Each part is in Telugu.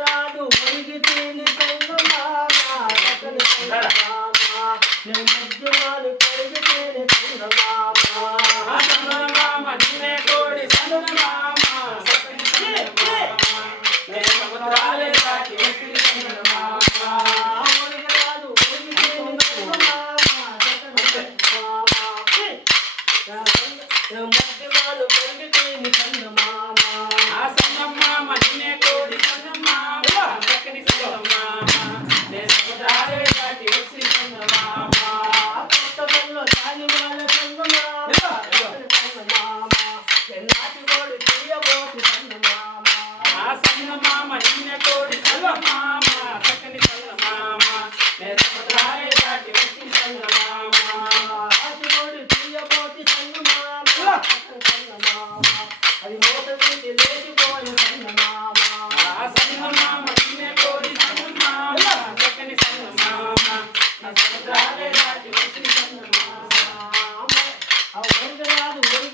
రాదు మునిగి తేలి చంద్రమా నేను మధ్యమా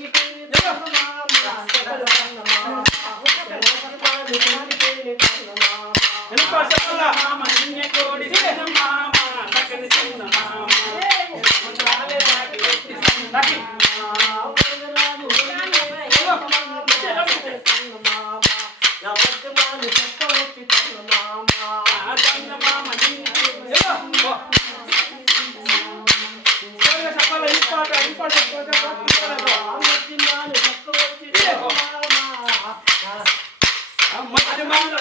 వందనాలు ఒరిగిపోయి చందమామ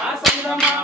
ఆ సంగమామ నిన్నే